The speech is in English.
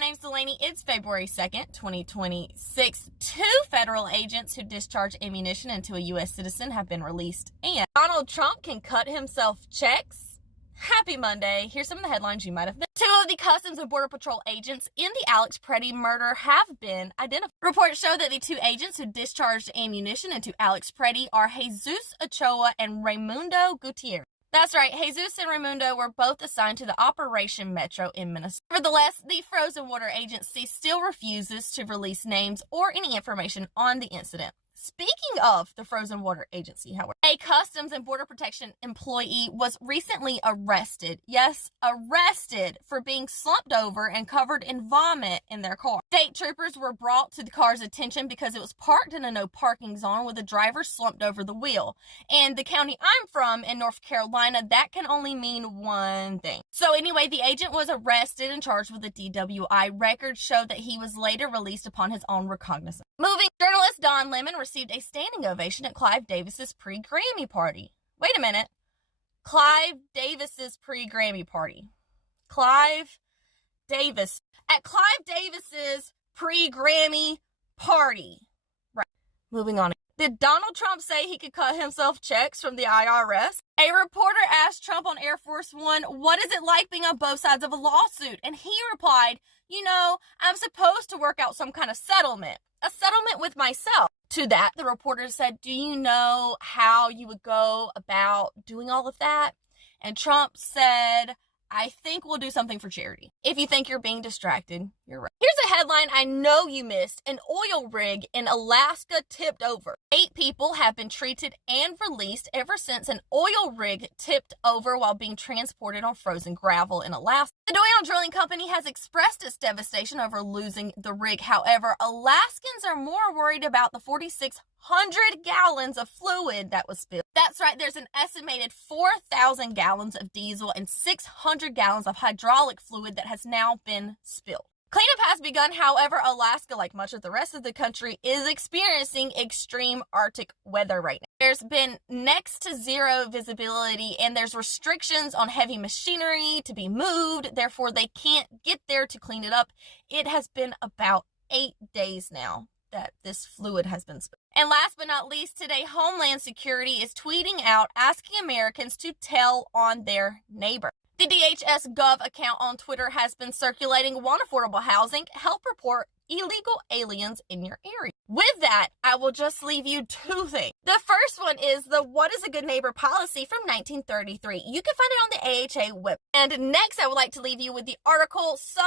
name's Delaney. It's February 2nd, 2026. Two federal agents who discharged ammunition into a U.S. citizen have been released, and Donald Trump can cut himself checks. Happy Monday. Here's some of the headlines you might have missed. Two of the Customs and Border Patrol agents in the Alex Preddy murder have been identified. Reports show that the two agents who discharged ammunition into Alex Preddy are Jesus Ochoa and Raimundo Gutierrez. That's right, Jesus and Raimundo were both assigned to the Operation Metro in Minnesota. Nevertheless, the Frozen Water Agency still refuses to release names or any information on the incident. Speaking of the Frozen Water Agency, however, a Customs and Border Protection employee was recently arrested. Yes, arrested for being slumped over and covered in vomit in their car. State troopers were brought to the car's attention because it was parked in a no parking zone with the driver slumped over the wheel. And the county I'm from in North Carolina, that can only mean one thing. So anyway, the agent was arrested and charged with a DWI. Records show that he was later released upon his own recognizance. Moving, journalist Don Lemon received a standing ovation at Clive Davis's pre-Grammy party. Wait a minute. Clive Davis's pre-Grammy party. Clive Davis. At Clive Davis's pre-Grammy party. Right. Moving on. Did Donald Trump say he could cut himself checks from the IRS? A reporter asked Trump on Air Force One, what is it like being on both sides of a lawsuit? And he replied, you know, I'm supposed to work out some kind of settlement. A settlement with myself. To that, the reporter said, do you know how you would go about doing all of that? And Trump said, I think we'll do something for charity. If you think you're being distracted, you're right. Here's a headline I know you missed. An oil rig in Alaska tipped over. 8 people have been treated and released ever since an oil rig tipped over while being transported on frozen gravel in Alaska. The Doyon Drilling Company has expressed its devastation over losing the rig. However, Alaskans are more worried about the 4,600 gallons of fluid that was spilled. That's right, there's an estimated 4,000 gallons of diesel and 600 gallons of hydraulic fluid that has now been spilled. Cleanup has begun, however, Alaska, like much of the rest of the country, is experiencing extreme Arctic weather right now. There's been next to zero visibility and there's restrictions on heavy machinery to be moved, therefore they can't get there to clean it up. It has been about 8 days now that this fluid has been spilled. And last but not least, today Homeland Security is tweeting out asking Americans to tell on their neighbor. The DHS Gov account on Twitter has been circulating want affordable housing, help report illegal aliens in your area. With that, I will just leave you 2 things. The first one is the What is a Good Neighbor policy from 1933. You can find it on the AHA web. And next, I would like to leave you with the article, Some